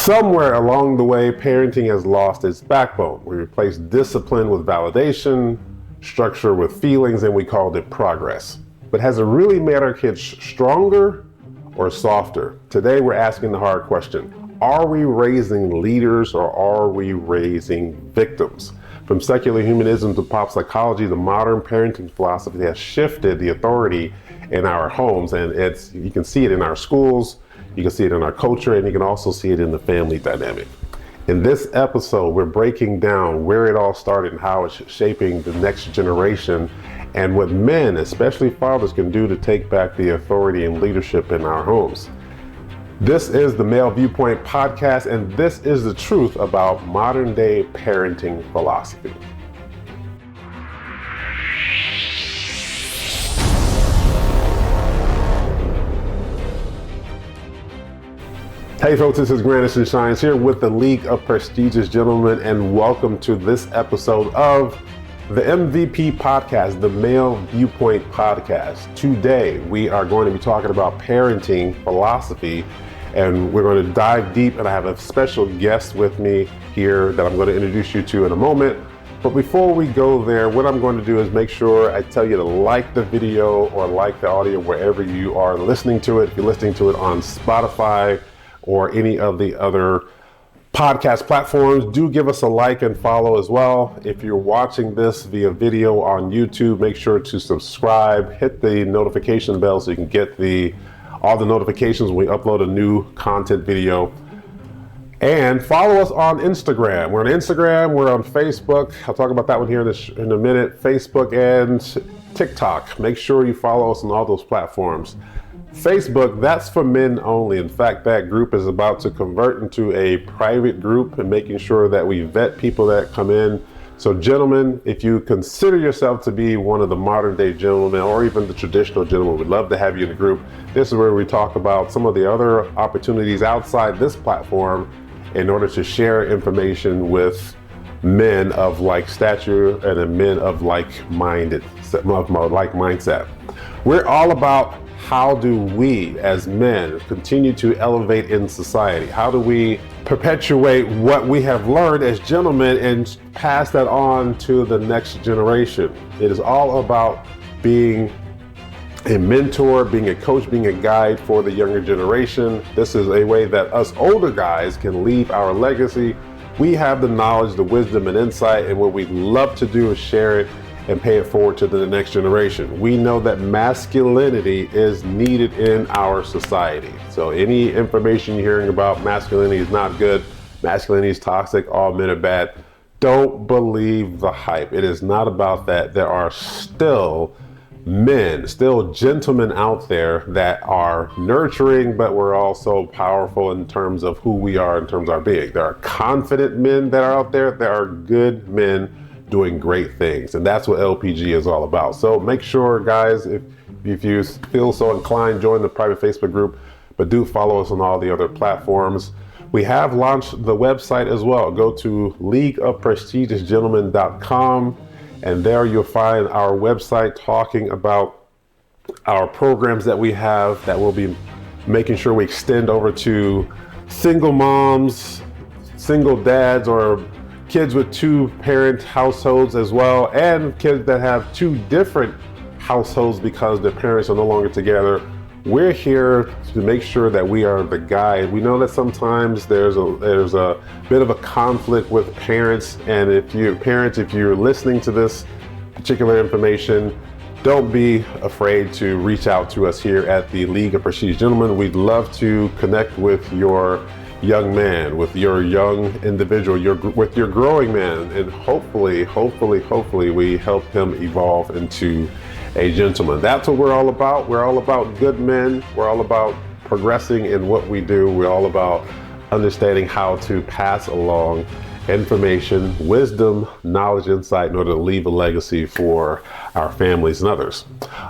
Somewhere along the way, parenting has lost its backbone. We replaced discipline with validation, structure with feelings, and we called it progress. But has it really made our kids stronger or softer? Today, we're asking the hard question. Are we raising leaders or are we raising victims? From secular humanism to pop psychology, the modern parenting philosophy has shifted the authority in our homes, and you can see it in our schools, you can see it in our culture, and you can also see it in the family dynamic. In this episode, we're breaking down where it all started and how it's shaping the next generation, and what men, especially fathers, can do to take back the authority and leadership in our homes. This is the Male ViewPoint Podcast, and this is the truth about modern day parenting philosophy. Hey folks, this is Grandison Shines here with the League of Prestigious Gentlemen, and welcome to this episode of the MVP Podcast, the Male ViewPoint Podcast. Today, we are going to be talking about parenting philosophy, and we're going to dive deep, and I have a special guest with me here that I'm going to introduce you to in a moment. But before we go there, what I'm going to do is make sure I tell you to like the video or like the audio wherever you are listening to it. If you're listening to it on Spotify or any of the other podcast platforms, do give us a like and follow as well. If you're watching this via video on YouTube, make sure to subscribe, hit the notification bell so you can get all the notifications when we upload a new content video. And follow us on Instagram. We're on Instagram, we're on Facebook. I'll talk about that one here in a minute. Facebook and TikTok. Make sure you follow us on all those platforms. Facebook, that's for men only. In fact, that group is about to convert into a private group and making sure that we vet people that come in. So gentlemen, if you consider yourself to be one of the modern day gentlemen or even the traditional gentleman, we'd love to have you in the group. This is where we talk about some of the other opportunities outside this platform in order to share information with men of like stature and men of like mindset. We're all about how do we as men continue to elevate in society? How do we perpetuate what we have learned as gentlemen and pass that on to the next generation? It is all about being a mentor, being a coach, being a guide for the younger generation. This is a way that us older guys can leave our legacy. We have the knowledge, the wisdom, and insight, and what we'd love to do is share it and pay it forward to the next generation. We know that masculinity is needed in our society. So any information you're hearing about masculinity is not good, masculinity is toxic, all men are bad, don't believe the hype. It is not about that. There are still men, still gentlemen out there that are nurturing, but we're also powerful in terms of who we are, in terms of our being. There are confident men that are out there. There are good men doing great things, and that's what LPG is all about. So make sure, guys, if you feel so inclined, join the private Facebook group, but do follow us on all the other platforms. We have launched the website as well. Go to leagueofprestigiousgentlemen.com, and there you'll find our website talking about our programs that we have that we'll be making sure we extend over to single moms, single dads, or kids with two-parent households as well, and kids that have two different households because their parents are no longer together. We're here to make sure that we are the guide. We know that sometimes there's a bit of a conflict with parents, and if you're listening to this particular information, don't be afraid to reach out to us here at the League of Prestigious Gentlemen. We'd love to connect with your young man, with your young individual, with your growing man, and hopefully we help him evolve into a gentleman. That's what we're all about. We're all about good men. We're all about progressing in what we do. We're all about understanding how to pass along information, wisdom, knowledge, insight in order to leave a legacy for our families and others.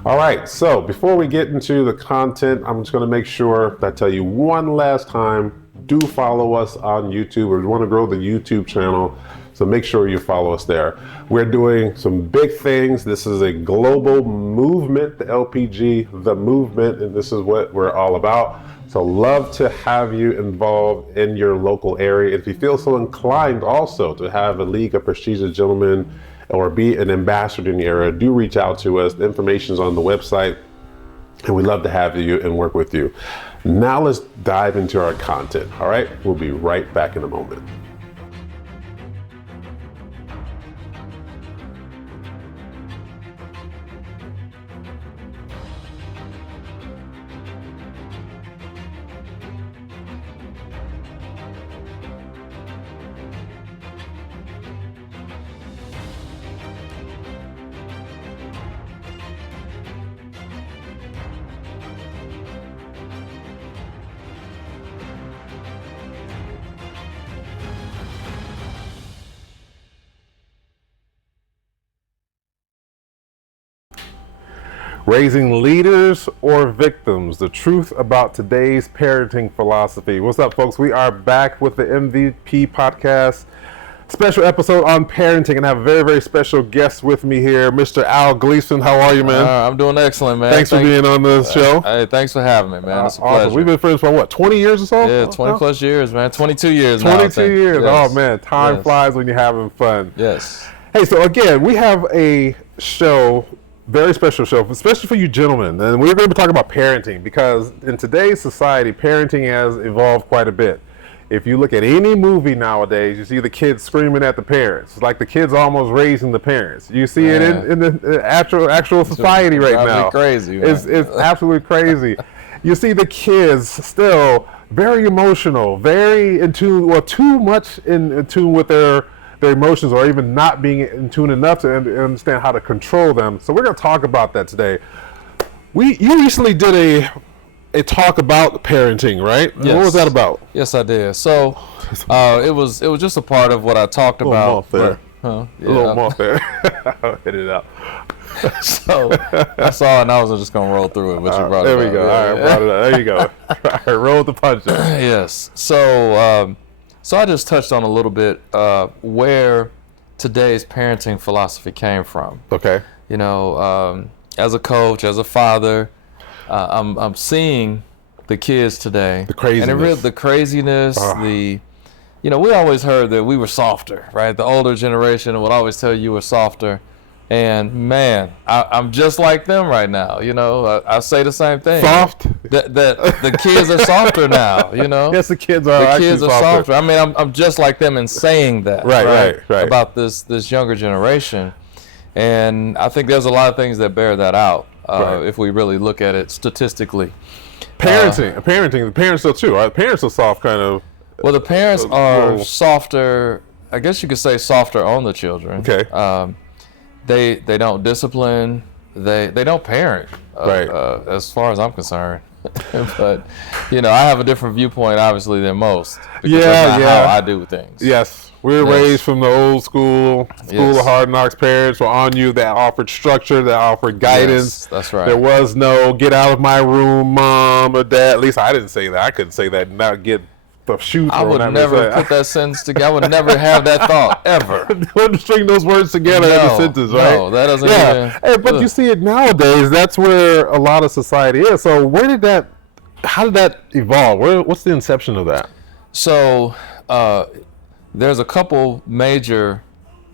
All right, so before we get into the content, I'm just going to make sure that I tell you one last time, do follow us on YouTube. We want to grow the YouTube channel, so make sure you follow us there. We're doing some big things. This is a global movement, the LPG, the movement, and this is what we're all about. So love to have you involved in your local area. If you feel so inclined also to have a League of Prestigious Gentlemen or be an ambassador in the area, do reach out to us. The information is on the website, and we'd love to have you and work with you. Now let's dive into our content. All right, we'll be right back in a moment. Raising leaders or victims, the truth about today's parenting philosophy. What's up, folks? We are back with the MVP Podcast, special episode on parenting, and I have a very, very special guest with me here, Mr. Al Gleason. How are you, man? I'm doing excellent, man. Thanks for being on the show. Hey, thanks for having me, man. It's a pleasure. Awesome. We've been friends for what, 20 years or so? Yeah, 20 plus years, man. 22 years 22 now, years. Yes. Oh, man. Time flies when you're having fun. Yes. Hey, so again, we have a show, very special show, especially for you gentlemen. And we're going to be talking about parenting because in today's society, parenting has evolved quite a bit. If you look at any movie nowadays, you see the kids screaming at the parents. It's like the kids almost raising the parents. You see it in the actual society right now. It's crazy, man. It's absolutely crazy. You see the kids still very emotional, very in tune, well, too much in tune with their emotions, or even not being in tune enough to understand how to control them. So we're going to talk about that today. You recently did a talk about parenting, right? Yes. What was that about? Yes, I did. So it was just a part of what I talked about. A little more there. I'll hit it out. So I saw it and I was just gonna roll through it, but you brought it up. There we go. All right, brought it up. There you go. All right, roll the punches. Yes. So I just touched on a little bit where today's parenting philosophy came from. Okay. You know, as a coach, as a father, I'm seeing the kids today. The craziness. And the craziness, we always heard that we were softer, right? The older generation would always tell you we're softer. And man, I'm just like them right now. You know, I say the same thing. Soft? That the kids are softer now. You know. Yes, the kids are softer. I mean, I'm just like them in saying that. Right. About this younger generation, and I think there's a lot of things that bear that out. If we really look at it statistically. Parenting. The parents are too. Right? The parents are soft, kind of. Well, the parents are softer. I guess you could say softer on the children. Okay. They don't discipline. They don't parent. As far as I'm concerned. But I have a different viewpoint, obviously, than most. Because that's not how I do things. Yes. We were raised from the old school of hard knocks. Parents were on you, that offered structure, that offered guidance. Yes, that's right. There was no get out of my room, mom or dad. At least I didn't say that. I couldn't say that. Not get the shoot. I would never put that sentence together. I would never have that thought ever. Wouldn't string those words together in a sentence, right? No, that doesn't. Yeah. Hey, but you see it nowadays. That's where a lot of society is. So how did that evolve? What's the inception of that? So there's a couple major,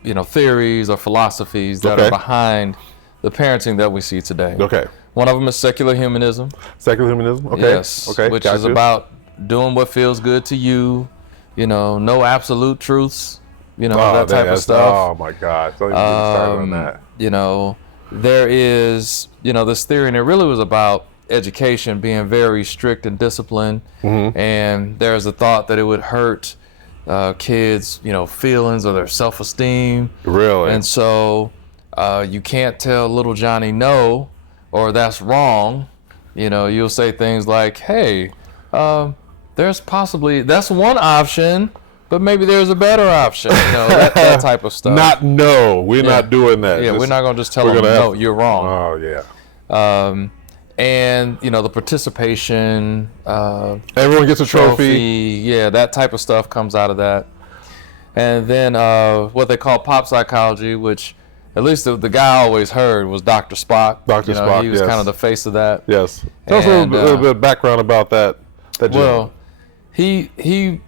theories or philosophies that are behind the parenting that we see today. Okay. One of them is secular humanism. Secular humanism. Okay. Yes. Okay. Which is about doing what feels good to you. No absolute truths. That type of stuff. Oh my gosh! Don't even get started on that. There is this theory, and it really was about education being very strict and disciplined. Mm-hmm. And there's a thought that it would hurt kids, feelings or their self-esteem. Really? And so you can't tell little Johnny no, or that's wrong. You'll say things like, hey, that's one option, but maybe there's a better option. That type of stuff. We're not doing that. Yeah, we're not going to just tell them, no, you're wrong. Oh, yeah. And the participation, everyone gets a trophy. Yeah, that type of stuff comes out of that. And then what they call pop psychology, which at least the guy I always heard was Dr. Spock. Dr. Spock, he was kind of the face of that. Yes. Tell us a little bit of background about that That well, he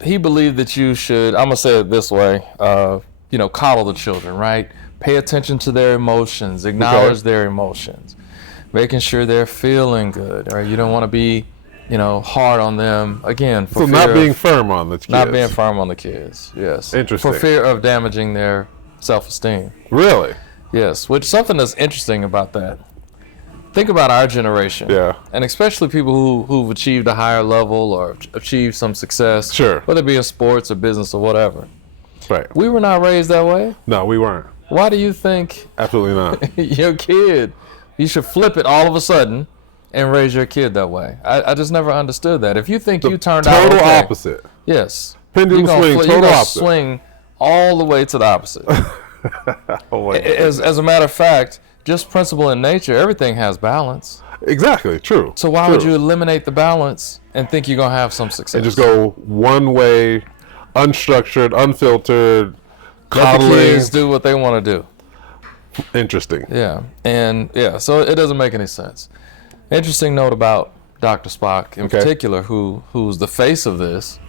believed that you should. I'm gonna say it this way. Coddle the children, right? Pay attention to their emotions, acknowledge their emotions, making sure they're feeling good. Right? You don't want to be, hard on them again. So not being firm on the kids. Not being firm on the kids. Yes. Interesting. For fear of damaging their self-esteem. Really? Yes. Which something that's interesting about that. Think about our generation. Yeah. And especially people who've achieved a higher level or achieved some success. Sure. Whether it be in sports or business or whatever. Right. We were not raised that way. No, we weren't. Why do you think Absolutely not. your kid, you should flip it all of a sudden and raise your kid that way? I just never understood that. If you think you turned out total okay, opposite. yes. Pendulum swing, total opposite. Swing all the way to the opposite. Oh my God. As a matter of fact, just principle in nature, everything has balance. Exactly. True. So why would you eliminate the balance and think you're going to have some success? And just go one way, unstructured, unfiltered, coddling. Let the kids do what they want to do. Interesting. Yeah. And so it doesn't make any sense. Interesting note about Dr. Spock in particular, who's the face of this.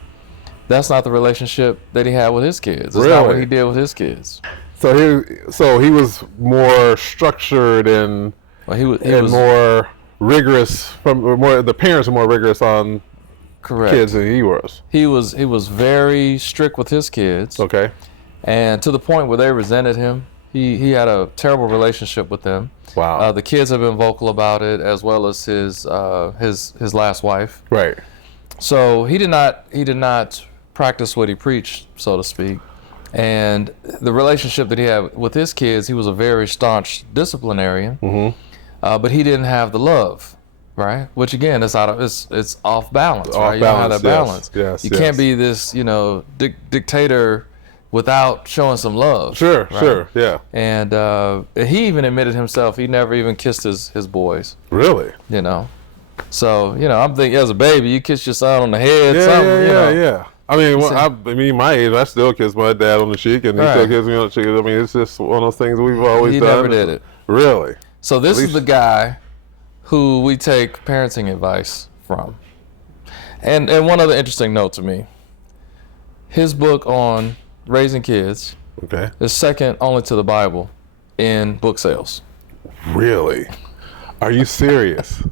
That's not the relationship that he had with his kids. It's not what he did with his kids. So he was more structured and he was more rigorous. The parents are more rigorous on correct kids than he was. He was very strict with his kids. Okay. And to the point where they resented him. He had a terrible relationship with them. Wow. The kids have been vocal about it, as well as his last wife. Right. So he did not practice what he preached, so to speak. And the relationship that he had with his kids, he was a very staunch disciplinarian, but he didn't have the love, right? Which again, it's off balance, right? You don't have that balance. Yes, you can't be this, dictator without showing some love. Sure, right? sure, yeah. And he even admitted himself he never even kissed his boys. Really? So I'm thinking as a baby, you kiss your son on the head. Yeah. I mean, my age, I still kiss my dad on the cheek, and he still kisses me on the cheek. I mean, it's just one of those things we've always done. He never did it. Really? So this is the guy who we take parenting advice from. And one other interesting note to me, his book on raising kids is second only to the Bible in book sales. Really? Are you serious?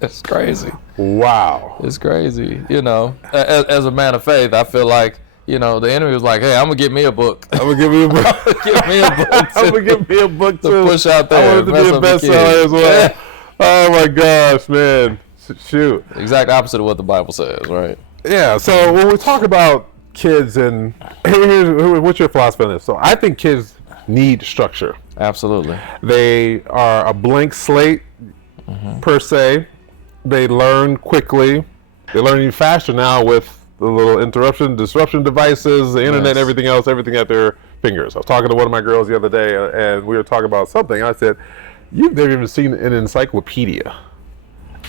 It's crazy. Wow. It's crazy. As a man of faith, I feel like, the enemy was like, hey, I'm going to get me a book. I'm going to give me a book. I'm going to give me a book to push out there. I want it to be a bestseller as well. Yeah. Oh my gosh, man. Shoot. Exact opposite of what the Bible says, right? Yeah. So when we talk about kids, and what's your philosophy on this? So I think kids need structure. Absolutely. They are a blank slate per se. They learn quickly. They're learning faster now with the little disruption devices, the internet, everything else, everything at their fingers. I was talking to one of my girls the other day, and we were talking about something. I said, you've never even seen an encyclopedia.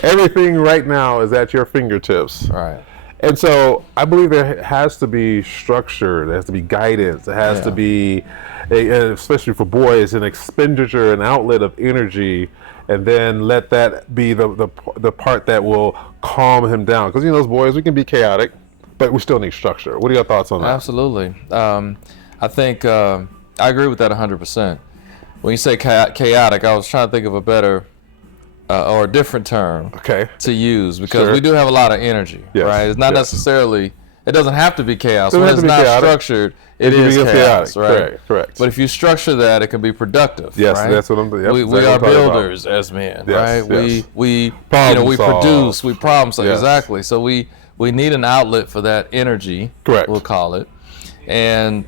Everything right now is at your fingertips. Right. And so I believe there has to be structure, there has to be guidance, there has to be, especially for boys, an expenditure, an outlet of energy, and then let that be the part that will calm him down. Because, those boys, we can be chaotic, but we still need structure. What are your thoughts on that? Absolutely. I think I agree with that 100%. When you say chaotic, I was trying to think of a better or a different term to use, because we do have a lot of energy, right? It's not necessarily, it doesn't have to be chaos. When it's not structured, it is chaos, right? Correct. But if you structure that, it can be productive. Yes, right? that's what I'm thinking. We are builders as men, right? We produce, we problem solve. Exactly. So we need an outlet for that energy. Correct. We'll call it. And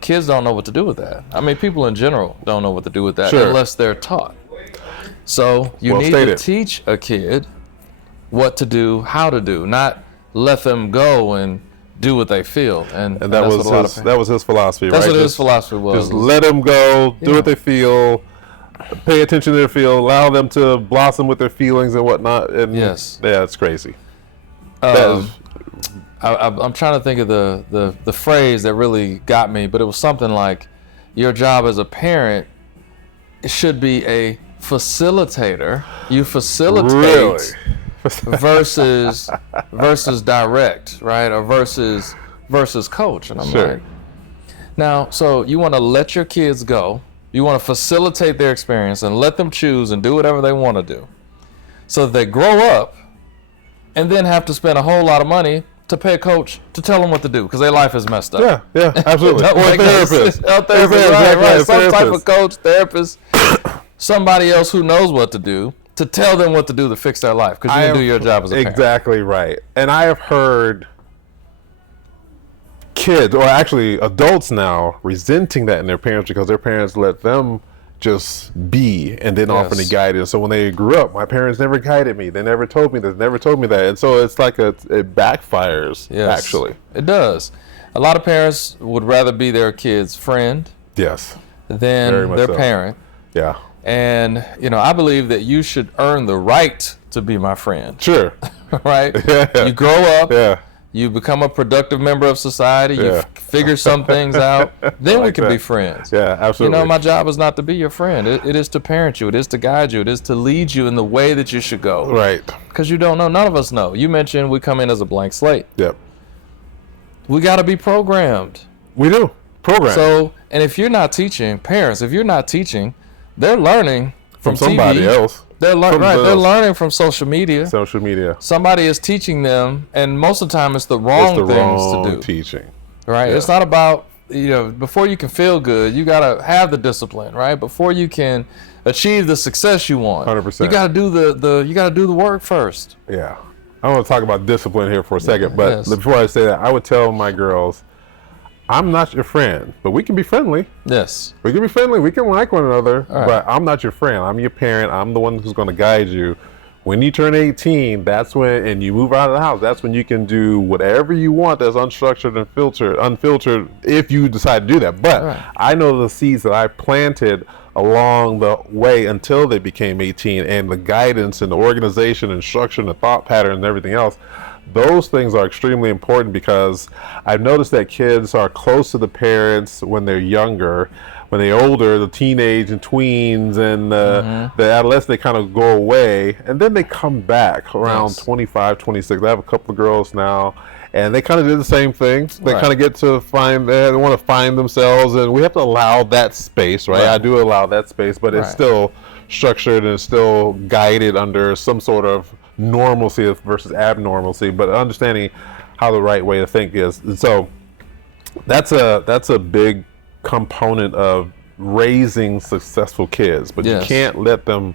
kids don't know what to do with that. I mean, people in general don't know what to do with that unless they're taught. So you need to teach a kid what to do, how to do, not let them go and do what they feel. And that was his philosophy, right? That's what his philosophy was. Just let them go, do what they feel, pay attention to their feel, allow them to blossom with their feelings and whatnot. And it's crazy. I'm trying to think of the phrase that really got me, but it was something like, your job as a parent should be a facilitator. You facilitate versus direct, right? Or versus coach. And I'm like, now, so you want to let your kids go. You want to facilitate their experience and let them choose and do whatever they want to do. So that they grow up and then have to spend a whole lot of money to pay a coach to tell them what to do because their life is messed up. Yeah, absolutely. A therapist, right. Some type of coach, therapist, somebody else who knows what to do to tell them what to do to fix their life because you didn't do your job as a parent. Exactly right. And I have heard kids, or actually adults now, resenting that in their parents because their parents let them just be and didn't offer any guidance. So when they grew up, my parents never guided me. They never told me this, never told me that. And so it's like it backfires, actually. It does. A lot of parents would rather be their kid's friend than their parent. Yeah. And, I believe that you should earn the right to be my friend. Sure. Right? Yeah. You grow up. You become a productive member of society. You figure some things out. Then we can be friends. Yeah, absolutely. My job is not to be your friend. It is to parent you. It is to guide you. It is to lead you in the way that you should go. Right. Because you don't know. None of us know. You mentioned we come in as a blank slate. Yep. We got to be programmed. We do. Programmed. So, and if you're not teaching, parents, if you're not teaching, they're learning from somebody TV. Else. They're learning from social media. Somebody is teaching them, and most of the time it's the wrong things to do. Teaching. Right? Yeah. It's not about, before you can feel good, you got to have the discipline, right? Before you can achieve the success you want. 100%. You got to do the work first. Yeah. I want to talk about discipline here for a second, but before I say that, I would tell my girls, I'm not your friend, but we can be friendly. Yes. We can be friendly. We can like one another, but I'm not your friend. I'm your parent. I'm the one who's going to guide you. When you turn 18, that's when, and you move out of the house, that's when you can do whatever you want that's unstructured and unfiltered, if you decide to do that. But I know the seeds that I planted along the way until they became 18, and the guidance and the organization and structure and the thought pattern and everything else. Those things are extremely important because I've noticed that kids are close to the parents when they're younger. When they're older, the teenage and tweens and the adolescents, they kind of go away. And then they come back around 25, 26. I have a couple of girls now, and they kind of did the same thing. They kind of get to they want to find themselves, and we have to allow that space, right? I do allow that space, but it's still structured and it's still guided under some sort of normalcy versus abnormalcy, but understanding how the right way to think is. And so that's a big component of raising successful kids, but you can't let them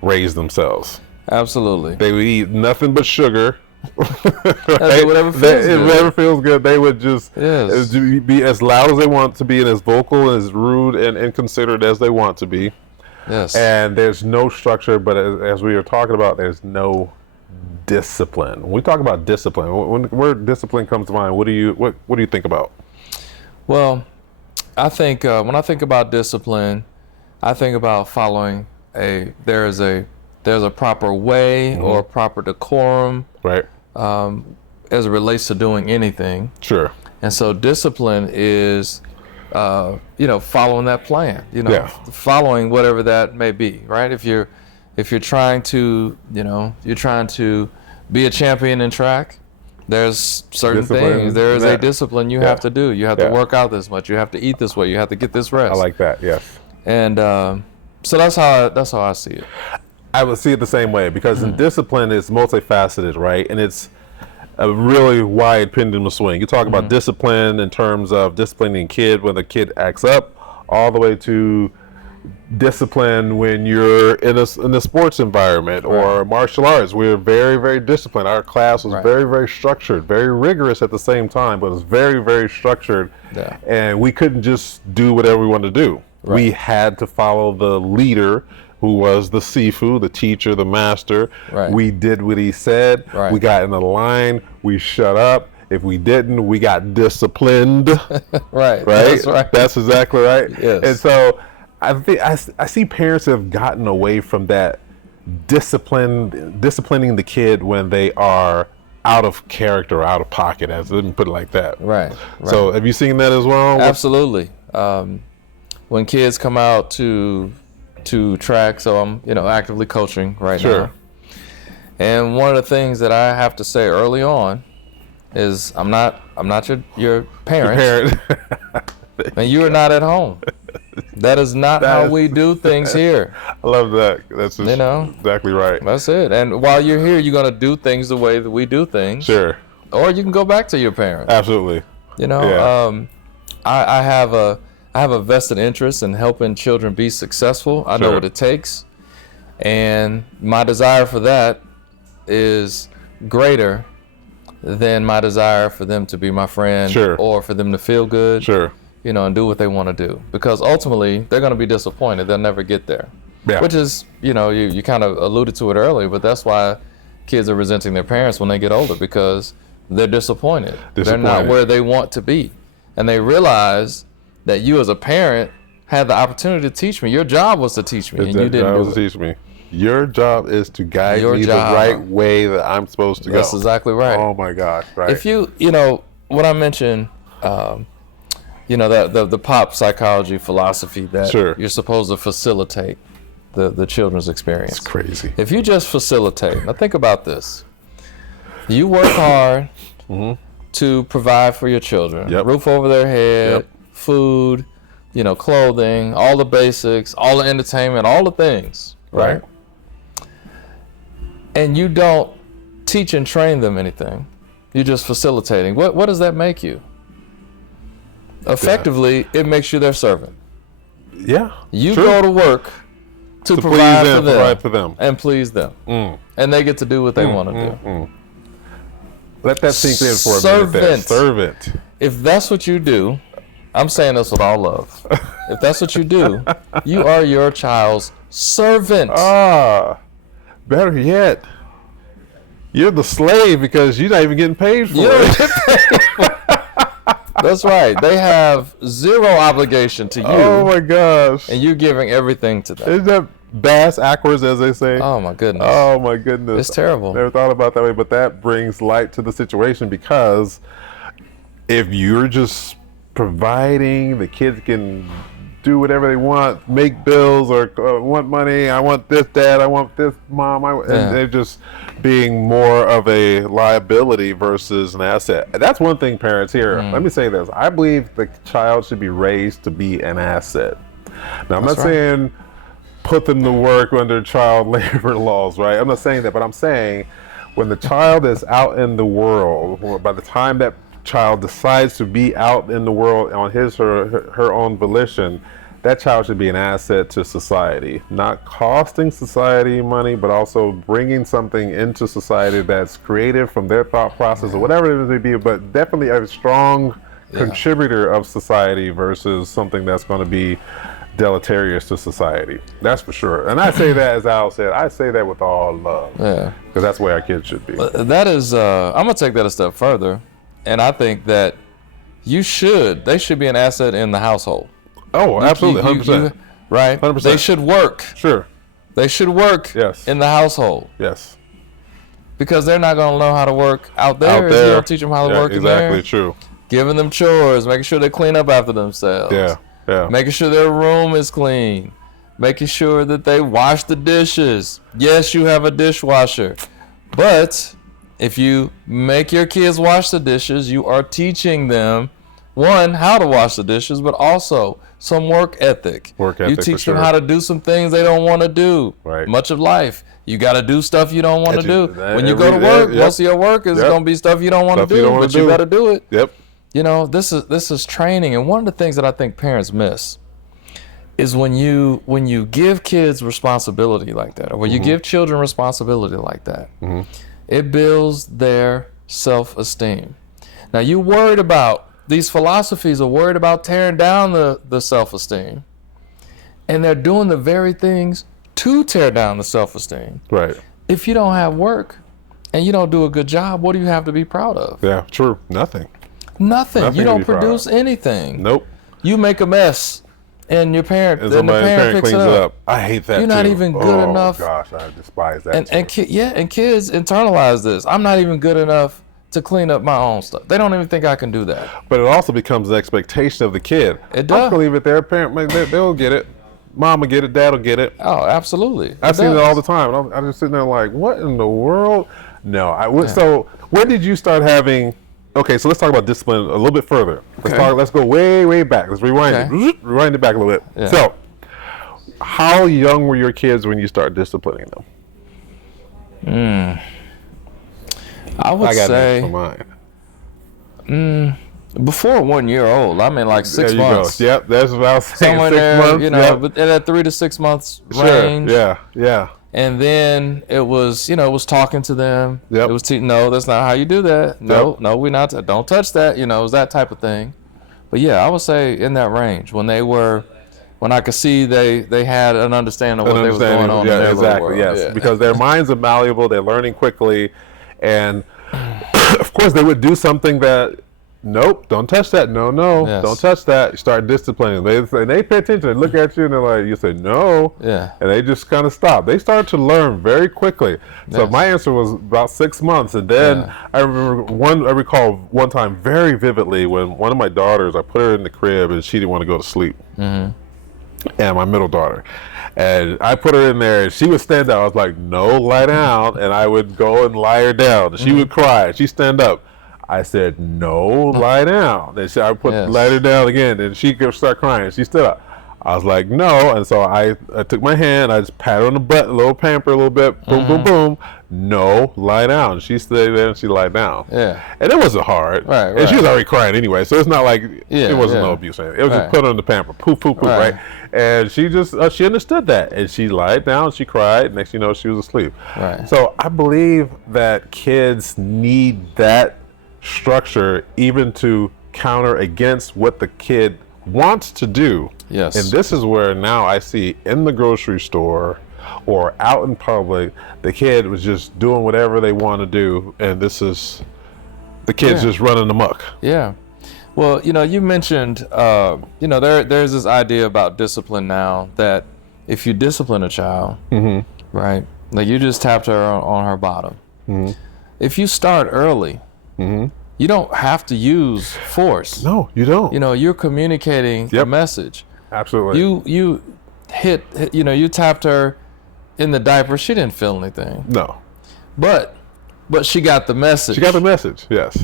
raise themselves. Absolutely. They would eat nothing but sugar. Right? Whatever feels good. They would just be as loud as they want to be and as vocal and as rude and inconsiderate as they want to be. Yes. And there's no structure, but as we were talking about, there's no discipline. When we talk about discipline, when word discipline comes to mind, what do you think about? Well, I think when I think about discipline, I think about following there's a proper way or a proper decorum, right? As it relates to doing anything. Sure. And so discipline is following that plan, following whatever that may be, right? If you're trying to, be a champion in track, there's certain things. There is a discipline you have to do. You have to work out this much. You have to eat this way. You have to get this rest. I like that. Yes. And so that's how I see it. I would see it the same way because in discipline it's multifaceted, right? And it's a really wide pendulum swing. You talk about discipline in terms of disciplining a kid when the kid acts up, all the way to discipline when you're in a sports environment or martial arts. We're very, very disciplined. Our class was very, very structured, very rigorous at the same time, but it was very, very structured. Yeah. And we couldn't just do whatever we wanted to do. Right. We had to follow the leader, who was the Sifu, the teacher, the master. Right. We did what he said. Right. We got in the line. We shut up. If we didn't, we got disciplined. Right. That's right. That's exactly right. Yes. And so I think I see parents have gotten away from that disciplining the kid when they are out of character, out of pocket, as let me put it like that. Right. So have you seen that as well? Absolutely. When kids come out to track, so I'm actively coaching right now. And one of the things that I have to say early on is I'm not your parent. And you are not at home. That is not how we do things here. I love that. That's just exactly right. That's it. And while you're here, you're going to do things the way that we do things. Sure. Or you can go back to your parents. Absolutely. I have a vested interest in helping children be successful. I know what it takes. And my desire for that is greater than my desire for them to be my friend or for them to feel good. Sure. And do what they want to do, because ultimately they're going to be disappointed. They'll never get there. Yeah. Which is, you kind of alluded to it earlier, but that's why kids are resenting their parents when they get older, because they're disappointed. They're not where they want to be. And they realize that you as a parent had the opportunity to teach me. Your job was to teach me, and you didn't do it. Teach me. Your job is to guide me the right way that I'm supposed to go. That's exactly right. Oh my gosh, right. If what I mentioned, the pop psychology philosophy that you're supposed to facilitate the children's experience. It's crazy. If you just facilitate, now think about this. You work hard to provide for your children. Roof over their head, food, clothing, all the basics, all the entertainment, all the things, right? And you don't teach and train them anything. You're just facilitating. What does that make you? Effectively, it makes you their servant. Yeah. You go to work to provide for them and please them. And they get to do what they want to do. Let that sink in for a minute. Servant. If that's what you do, I'm saying this with all love. If that's what you do, you are your child's servant. Better yet, you're the slave, because you're not even getting paid for it. That's right. They have zero obligation to you. Oh my gosh. And you're giving everything to them. Isn't that bass backwards, as they say? Oh my goodness. Oh my goodness. It's terrible. Never thought about it that way, but that brings light to the situation, because if you're just providing, the kids can do whatever they want, make bills, or want money, I want this, dad, I want this, mom, and they're just being more of a liability versus an asset. That's one thing, parents here. Let me say this. I believe the child should be raised to be an asset. Now, I'm not saying put them to work under child labor laws, right? I'm not saying that, but I'm saying when the child is out in the world, or by the time that child decides to be out in the world on his or her own volition, that child should be an asset to society, not costing society money, but also bringing something into society that's creative from their thought process or whatever it may be, but definitely a strong contributor of society versus something that's going to be deleterious to society. That's for sure. And I say that, as Al said, I say that with all love, because that's the way our kids should be. That is, I'm going to take that a step further. And I think that they should be an asset in the household. Oh, absolutely, 100%. Right? 100%. They should work. Sure. They should work in the household. Yes. Because they're not going to know how to work out there if you don't teach them how to work in there. Exactly, true. Giving them chores, making sure they clean up after themselves. Yeah. Making sure their room is clean. Making sure that they wash the dishes. Yes, you have a dishwasher. But if you make your kids wash the dishes, you are teaching them, one, how to wash the dishes, but also some work ethic. You teach them how to do some things they don't want to do. Right. Much of life, you got to do stuff you don't want to do. When you go to work, most of your work is going to be stuff you don't want to do, but you got to do it. Yep. This is training, and one of the things that I think parents miss is when you give kids responsibility like that, or when you give children responsibility like that. It builds their self-esteem. Now, you worried about, these philosophies are worried about tearing down the self-esteem. And they're doing the very things to tear down the self-esteem. Right. If you don't have work and you don't do a good job, what do you have to be proud of? Yeah, true. Nothing. You don't produce anything. Nope. You make a mess. And your parent, and the parent picks cleans it up. I hate that. You're not even good enough. Oh gosh, I despise that. And kids internalize this. I'm not even good enough to clean up my own stuff. They don't even think I can do that. But it also becomes the expectation of the kid. It does. I believe it. Their parent, they'll get it. Mom will get it, Dad will get it. Oh, absolutely. I've seen it all the time. And I'm just sitting there like, what in the world? No. So when did you start having? Okay, so let's talk about discipline a little bit further. Let's go way back. Let's rewind it back a little bit. Yeah. So, how young were your kids when you started disciplining them? I would say for mine. Before 1 year old. I mean, like 6 months. Go. Yep, that's what I was saying. Somewhere 6 there, months, you know, but in that 3 to 6 months range. Yeah. And then it was, it was talking to them. Yep. It was no, that's not how you do that. No, we're not. Don't touch that. It was that type of thing. But yeah, I would say in that range when I could see they had an understanding of what was going on in their little world. Yes, yeah. Because their minds are malleable. They're learning quickly, and of course they would do something that. Nope, don't touch that. No, yes. Don't touch that. You start disciplining them. They pay attention. They look at you and they're like, you say no, yeah, and they just kind of stop. They start to learn very quickly. So my answer was about 6 months, and then I recall one time very vividly when one of my daughters, I put her in the crib and she didn't want to go to sleep, and my middle daughter. And I put her in there, and she would stand up. I was like, no, lie down, and I would go and lie her down. She would cry. She'd stand up. I said, no, lie down. And I lied her down again, and she could start crying. She stood up. I was like, no. And so I took my hand, I just pat her on the butt, a little pamper, a little bit, boom, boom, boom. No, lie down. She stayed there and she lied down. Yeah. And it wasn't hard. Right. And she was already crying anyway, so it's not like it wasn't no abuse. It was just put her on the pamper, poof, poof, poof, right? And she just, she understood that. And she lied down, she cried. Next thing you know, she was asleep. Right. So I believe that kids need that structure even to counter against what the kid wants to do. Yes. And this is where now I see in the grocery store or out in public, the kid was just doing whatever they want to do, and this is the kids just running amok. Yeah. Well, you mentioned, there's this idea about discipline now that if you discipline a child, right, like you just tapped her on her bottom. If you start early, you don't have to use force. No, you don't. You're communicating a message. Absolutely. You hit, you tapped her in the diaper. She didn't feel anything. No. But she got the message. She got the message, yes.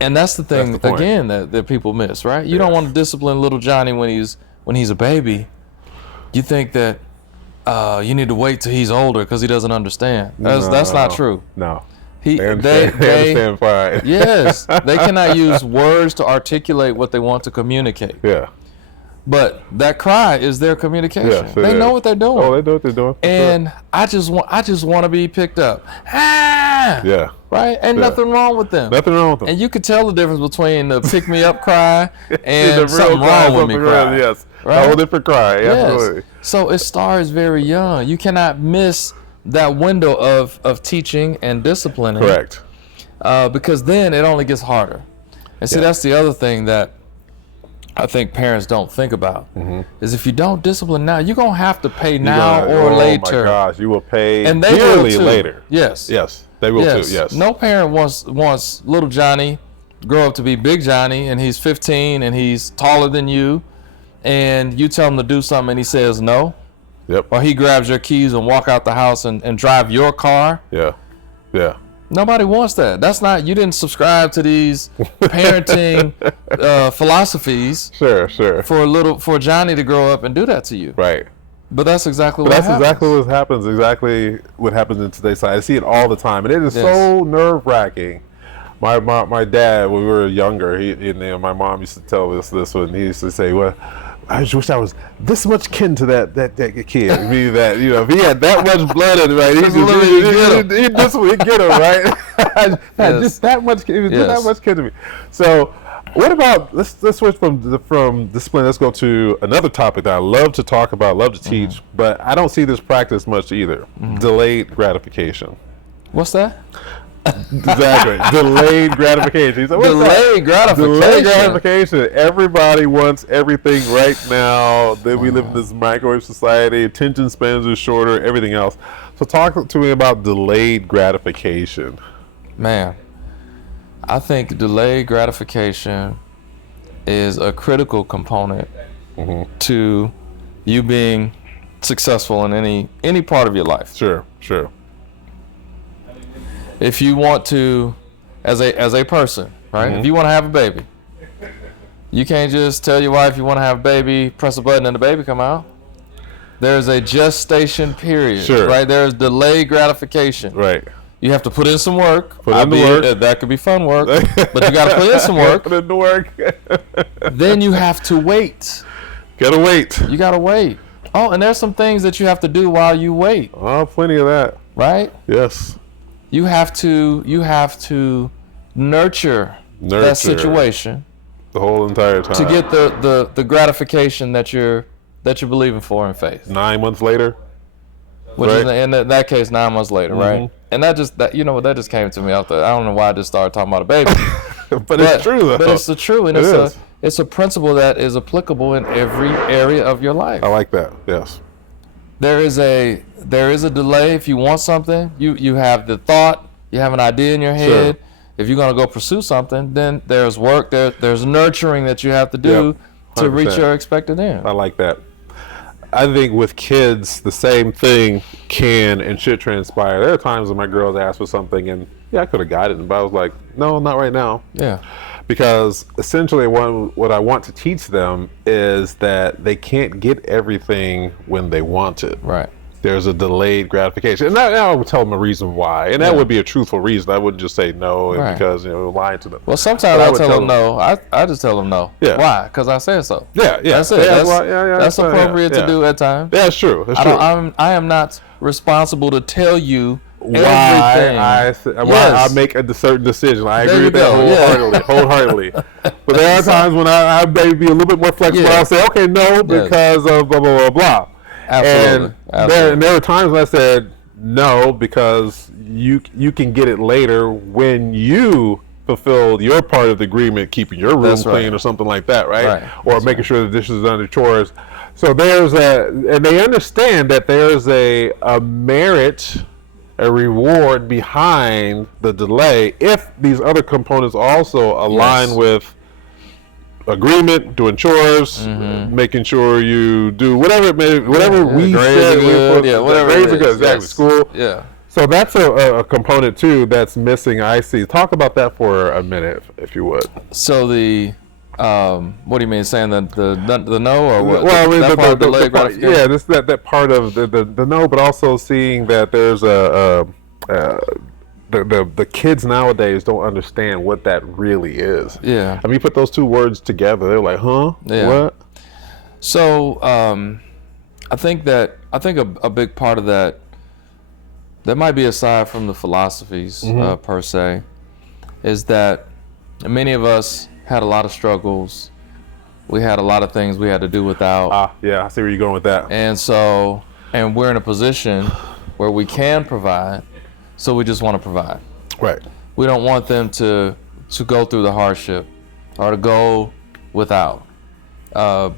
And that's the thing, again, that people miss, right? You don't want to discipline little Johnny when he's a baby. You think that you need to wait till he's older because he doesn't understand. That's not true. No. They understand fine. Yes, they cannot use words to articulate what they want to communicate. Yeah. But that cry is their communication. Yes, they know what they're doing. Oh, they know what they're doing. And I just want to be picked up. Ah! Yeah. Right? And nothing wrong with them. Nothing wrong with them. And you could tell the difference between the pick me up cry and the something wrong with me cry. Yes. Right? A whole different cry. Yes. Absolutely. So it starts very young. You cannot miss that window of teaching and disciplining. Correct. Because then it only gets harder. And see, that's the other thing that I think parents don't think about is if you don't discipline now, you're going to have to pay now or later. Oh my gosh, you will pay and they dearly will too. Later. Yes. Yes, they will too, yes. No parent wants little Johnny grow up to be big Johnny and he's 15 and he's taller than you and you tell him to do something and he says no. Yep. Or he grabs your keys and walk out the house and drive your car. Yeah. Yeah. Nobody wants that. That's not, you didn't subscribe to these parenting philosophies. Sure. For Johnny to grow up and do that to you. Right. But that's exactly what happens. Exactly what happens. Exactly what happens in today's society. I see it all the time, and it is so nerve-wracking. My dad, when we were younger, my mom used to tell us this when he used to say, "Well, I just wish I was this much kin to that kid." Meaning that, if he had that much blood in him, right? He'd get him, right? Just that much, he was just that much kin to me. So, what about let's switch from discipline. Let's go to another topic that I love to talk about, love to teach, but I don't see this practice much either. Delayed gratification. What's that? Exactly. Delayed gratification. So Delayed gratification. Everybody wants everything right now. We live in this microwave society. Attention spans are shorter, everything else. So talk to me about delayed gratification. Man, I think delayed gratification is a critical component to you being successful in any part of your life. Sure. If you want to, as a person, right? If you want to have a baby, you can't just tell your wife you want to have a baby, press a button, and the baby come out. There's a gestation period, right? There's delayed gratification. Right. You have to put in some work. Work. That could be fun work, but you got to put in some work. Put in the work. Then you have to wait. Gotta wait. You got to wait. Oh, and there's some things that you have to do while you wait. Oh, plenty of that. Right? Yes. You have to nurture that situation the whole entire time to get the gratification that you're believing for in faith. 9 months later. Which is in that case 9 months later, right? And that just came to me out there. I don't know why I just started talking about a baby. but it's true though. But it's the true, and it's a principle that is applicable in every area of your life. I like that. Yes. There is a delay. If you want something, you have the thought, you have an idea in your head. Sure. If you're gonna go pursue something, then there's work, there's nurturing that you have to do to reach your expected end. I like that. I think with kids, the same thing can and should transpire. There are times when my girls ask for something and I could have got it, but I was like, no, not right now. Yeah. Because essentially what I want to teach them is that they can't get everything when they want it. Right. There's a delayed gratification. And I would tell them a reason why. And that would be a truthful reason. I wouldn't just say no because, lying to them. Well, sometimes I tell them no. I just tell them no. Yeah. Why? Because I said so. Yeah. That's it. That's appropriate to do at times. Yeah, that's true. I am not responsible to tell you why I make a certain decision. I agree with that wholeheartily. But there are times when I may be a little bit more flexible. I'll say, okay, no, because of blah, blah, blah, blah. Absolutely. And there were times when I said no because you can get it later when you fulfilled your part of the agreement, keeping your room clean or something like that, right? Or making sure the dishes are done, the chores. So and they understand that there's a merit, a reward behind the delay if these other components also align with agreement, doing chores, making sure you do whatever we said. Whatever grades are good. Exactly. School. Yeah. So that's a component too that's missing. I see. Talk about that for a minute, if you would. So the what do you mean, saying that the no or what? Well, I mean, that part of delayed gratification? Yeah, that part of the no, but also seeing that there's the kids nowadays don't understand what that really is. Yeah. I mean, you put those two words together, they're like, huh? Yeah. What? So I think a big part of that might be aside from the philosophies per se, is that many of us had a lot of struggles. We had a lot of things we had to do without. Yeah, I see where you're going with that. And we're in a position where we can provide, so we just want to provide. Right. We don't want them to go through the hardship or to go without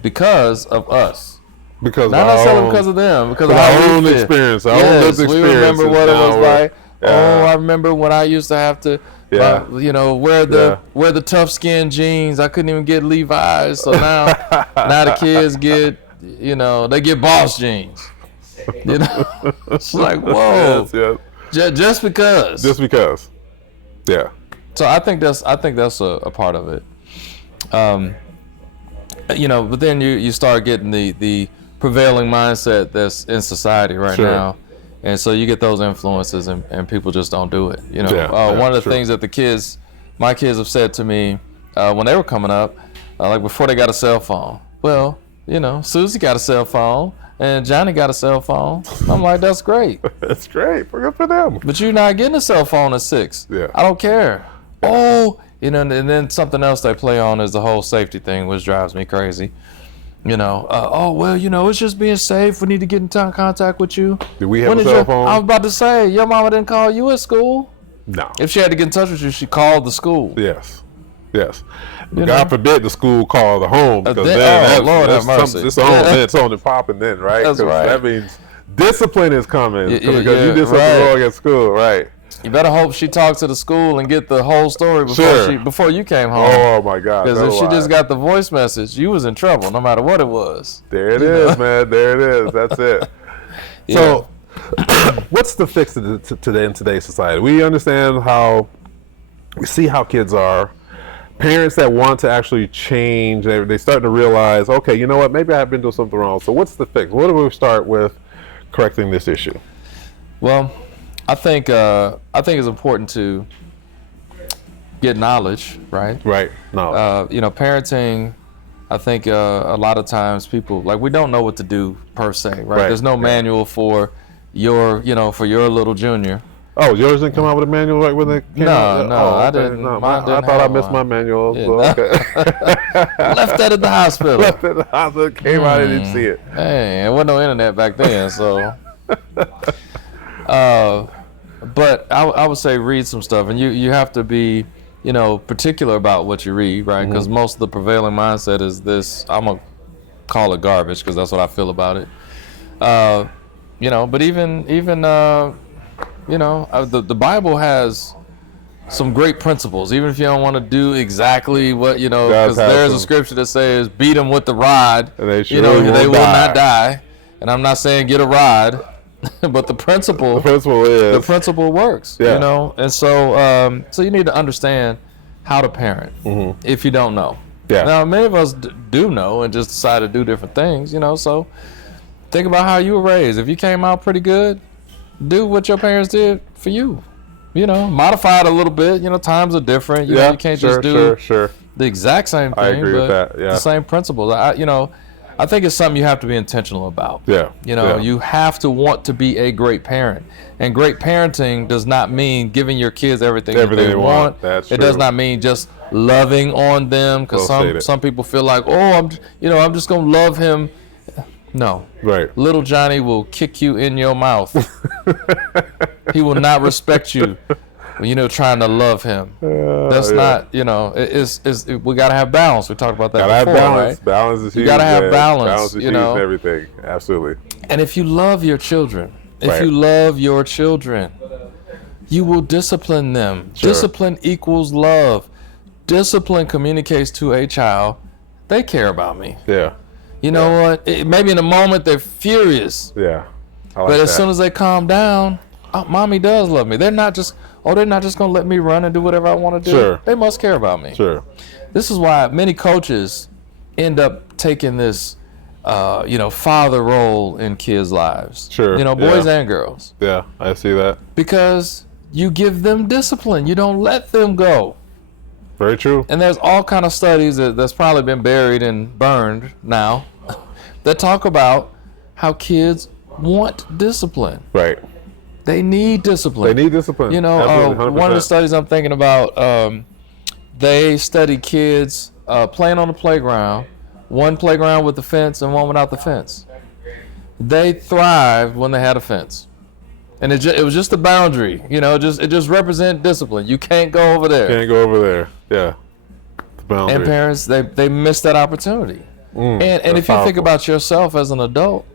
because of us. Not necessarily because of them, because of our own experience, our own lived experience. We remember what it was like. Oh, I remember when I used to have to, wear the tough skin jeans. I couldn't even get Levi's, so now the kids get, they get Boss jeans. It's like, whoa. Yes. Just because. Yeah. So I think that's a part of it. But then you start getting the prevailing mindset that's in society right now. And so you get those influences and people just don't do it. One of the things that my kids have said to me when they were coming up, like before they got a cell phone, well, Susie got a cell phone and Johnny got a cell phone. I'm like, that's great. That's great. Good for them. But you're not getting a cell phone at 6. Yeah. I don't care. Oh, and then something else they play on is the whole safety thing, which drives me crazy. It's just being safe. We need to get in contact with you. Do we have a cell phone? I was about to say, your mama didn't call you at school? No. If she had to get in touch with you, she called the school. Yes. God forbid the school call the home, because it's on and popping then, right? That's right. That means discipline is coming because you did something wrong at school, right? You better hope she talked to the school and get the whole story before you came home. Oh my God! Because if she just got the voice message, you was in trouble, no matter what it was. There it is, man. There it is. That's it. Yeah. So, what's the fix to today in today's society? We understand we see how kids are. Parents that want to actually change, they start to realize, okay, you know what? Maybe I've been doing something wrong. So, what's the fix? What do we start with correcting this issue? Well, I think it's important to get knowledge, right? Right. Knowledge. Parenting. I think a lot of times people we don't know what to do per se, right? There's no manual for your little junior. Oh, yours didn't come out with a manual right when they came out? No, I didn't. No, I thought I missed my manual. Yeah, so, okay. Left that at the hospital. Left it at the hospital. Came out and didn't see it. Hey, there wasn't no internet back then, so. But I would say read some stuff, and you have to be, particular about what you read, right? Because most of the prevailing mindset is this. I'm gonna call it garbage because that's what I feel about it. But even the Bible has some great principles, even if you don't want to do exactly what, because there's a scripture that says, beat them with the rod, and they will not die. And I'm not saying get a rod, but the principle works, and so you need to understand how to parent if you don't know. Yeah. Now, many of us do know and just decide to do different things, so think about how you were raised. If you came out pretty good, do what your parents did for you. Modify it a little bit. Times are different. You can't just do the exact same thing. I agree with that. Yeah. The same principles. I think it's something you have to be intentional about. Yeah. You have to want to be a great parent. And great parenting does not mean giving your kids everything they want. That's true. It does not mean just loving on them, because some people feel like, I'm just going to love him. No. Right. Little Johnny will kick you in your mouth. He will not respect you trying to love him. That's not, we got to have balance. We talked about that before, balance. Right? Balance is huge. You got to have balance. Balance is huge in everything. Absolutely. And if you love your children, you will discipline them. Sure. Discipline equals love. Discipline communicates to a child, they care about me. Yeah. You know what? Maybe in a moment they're furious. Yeah. But as soon as they calm down, mommy does love me. They're not just going to let me run and do whatever I want to do. Sure. They must care about me. Sure. This is why many coaches end up taking this, father role in kids' lives. Sure. Boys and girls. Yeah, I see that. Because you give them discipline. You don't let them go. Very true. And there's all kind of studies that's probably been buried and burned now that talk about how kids want discipline. Right. They need discipline. They need discipline. One of the studies I'm thinking about, they study kids playing on the playground, one playground with the fence and one without the fence. They thrived when they had a fence. And it was just a boundary, it just represent discipline. You can't go over there. Can't go over there. Yeah. The boundary. And parents, they miss that opportunity. And if you think about yourself as an adult,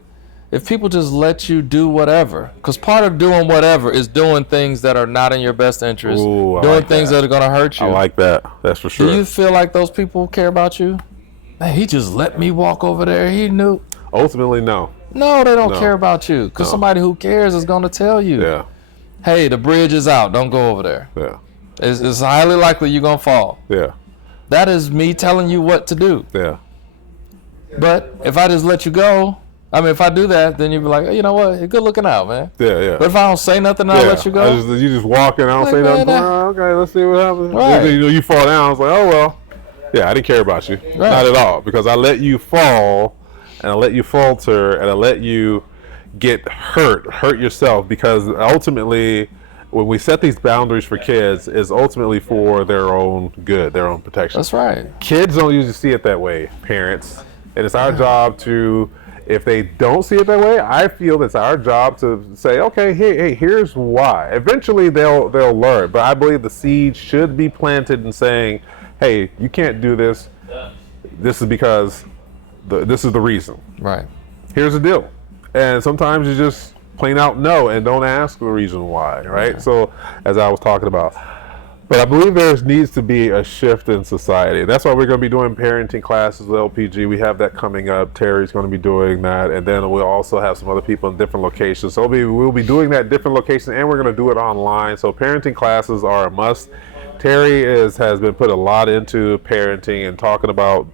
if people just let you do whatever, because part of doing whatever is doing things that are not in your best interest, doing things that are going to hurt you. I like that. That's for sure. Do you feel like those people care about you? Man, he just let me walk over there. He knew. Ultimately, no. No, they don't care about you, because somebody who cares is going to tell you, hey, the bridge is out. Don't go over there. Yeah. It's highly likely you're going to fall. Yeah. That is me telling you what to do. Yeah. But if I just let you go, if I do that, then you'd be like, you know what, you're good looking out, man. Yeah, yeah. But if I don't say nothing, I'll let you go. You just walk and I don't say nothing. Okay, let's see what happens. Right. You fall down. It's like, oh, well. Yeah, I didn't care about you. Right. Not at all. Because I let you fall, and I let you falter, and I let you get hurt yourself. Because ultimately, when we set these boundaries for kids, is ultimately for their own good, their own protection. That's right. Kids don't usually see it that way, parents. And it's our job to, if they don't see it that way, I feel it's our job to say, okay, hey, here's why. Eventually they'll learn, but I believe the seed should be planted in saying, hey, you can't do this. This is because this is the reason. Right. Here's the deal. And sometimes you just plain out no, and don't ask the reason why, right? So as I was talking about. But I believe there needs to be a shift in society. That's why we're going to be doing parenting classes with LPG. We have that coming up. Terry's going to be doing that. And then we'll also have some other people in different locations. So we'll be doing that in different locations, and we're going to do it online. So parenting classes are a must. Terry has been put a lot into parenting and talking about,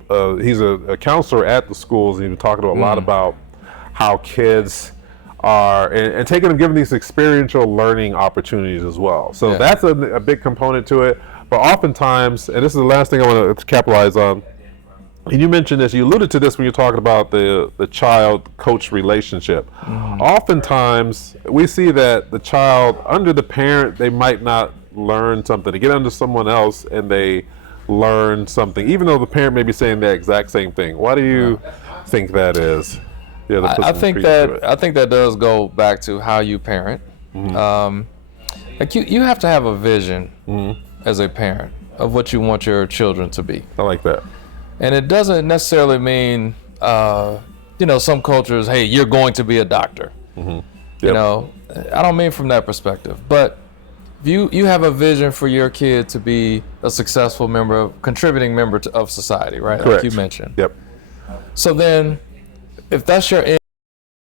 he's a counselor at the schools, and he's been talking a lot about how kids are, and taking them, giving these experiential learning opportunities as well. So that's a big component to it. But oftentimes, and this is the last thing I want to capitalize on, and you mentioned this, you alluded to this when you're talking about the child-coach relationship. Oftentimes, we see that the child, under the parent, they might not learn something. They get under someone else and they learn something, even though the parent may be saying the exact same thing. Why do you think that is? I think that does go back to how you parent. Like you have to have a vision as a parent of what you want your children to be. I like that. And it doesn't necessarily mean, some cultures, hey, you're going to be a doctor. You know, I don't mean from that perspective. But if you have a vision for your kid to be a successful contributing member of society, right? Correct. Like you mentioned. Yep. So then, if that's your aim,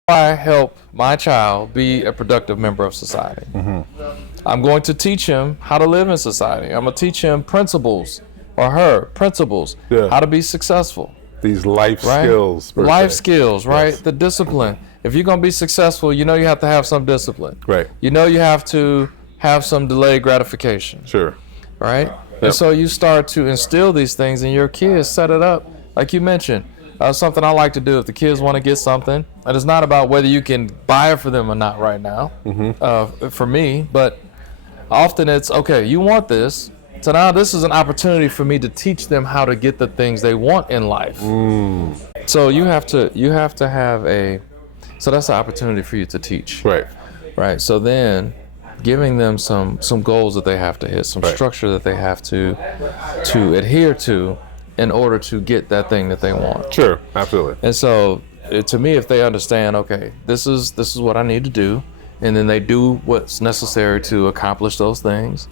I help my child be a productive member of society. I'm going to teach him how to live in society. I'm going to teach him principles, or her principles, how to be successful. These life skills. Life skills, right? The discipline. If you're going to be successful, you have to have some discipline. Right. You have to have some delayed gratification. Sure. Right? And so you start to instill these things in your kids, set it up, like you mentioned. Something I like to do if the kids want to get something, and it's not about whether you can buy it for them or not right now, for me, but often it's, okay, you want this, so now this is an opportunity for me to teach them how to get the things they want in life. So you have to have so that's an opportunity for you to teach. Right. So then giving them some goals that they have to hit, some structure that they have to adhere to, in order to get that thing that they want. Sure, absolutely. And so, to me, if they understand, okay, this is what I need to do, and then they do what's necessary to accomplish those things,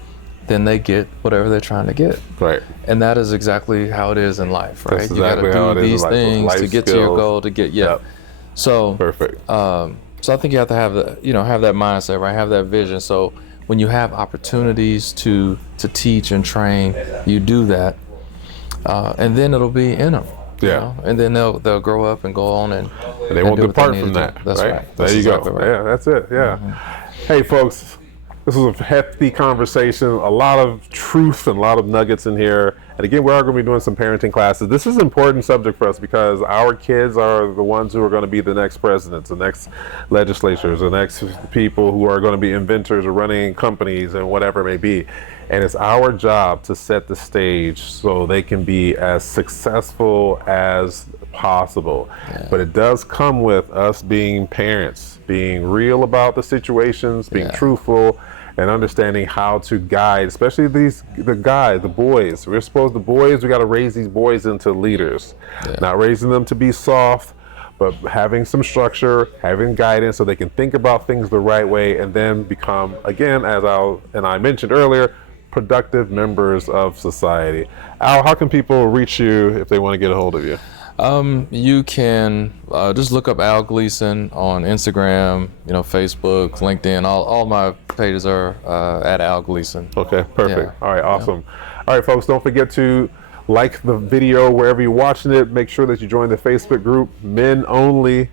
then they get whatever they're trying to get. Right. And that is exactly how it is in life, right? That's You got exactly to do these things to get to your goal, to get So perfect. So I think you have to have have that mindset, right? Have that vision. So when you have opportunities to teach and train, you do that. And then it'll be in them. And then they'll grow up and go on and they won't depart from that. That's right. There you go. Right. Yeah, that's it. Yeah. Hey, folks, this was a hefty conversation. A lot of truth and a lot of nuggets in here. And again, we are going to be doing some parenting classes. This is an important subject for us because our kids are the ones who are going to be the next presidents, the next legislators, the next people who are going to be inventors or running companies and whatever it may be. And it's our job to set the stage so they can be as successful as possible. But it does come with us being parents, being real about the situations, being truthful, and understanding how to guide, especially the boys. We got to raise these boys into leaders, not raising them to be soft, but having some structure, having guidance so they can think about things the right way and then become, again, I mentioned earlier, productive members of society. Al, how can people reach you if they want to get a hold of you? You can just look up Al Gleason on Instagram, Facebook, LinkedIn. All my pages are at Al Gleason. Okay, perfect. All right, awesome. All right, folks, don't forget to like the video wherever you're watching it. Make sure that you join the Facebook group, Men Only.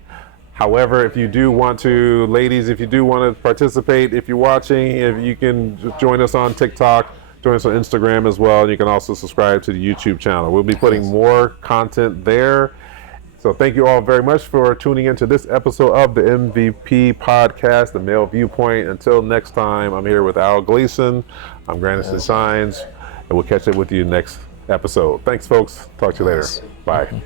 However, if you do want to, ladies, if you do want to participate, if you're watching, if you can just join us on TikTok, join us on Instagram as well. And you can also subscribe to the YouTube channel. We'll be putting more content there. So thank you all very much for tuning into this episode of the MVP Podcast, the Male Viewpoint. Until next time, I'm here with Al Gleason. I'm Grandison Shines, and we'll catch up with you next episode. Thanks, folks. Talk to you later. Bye.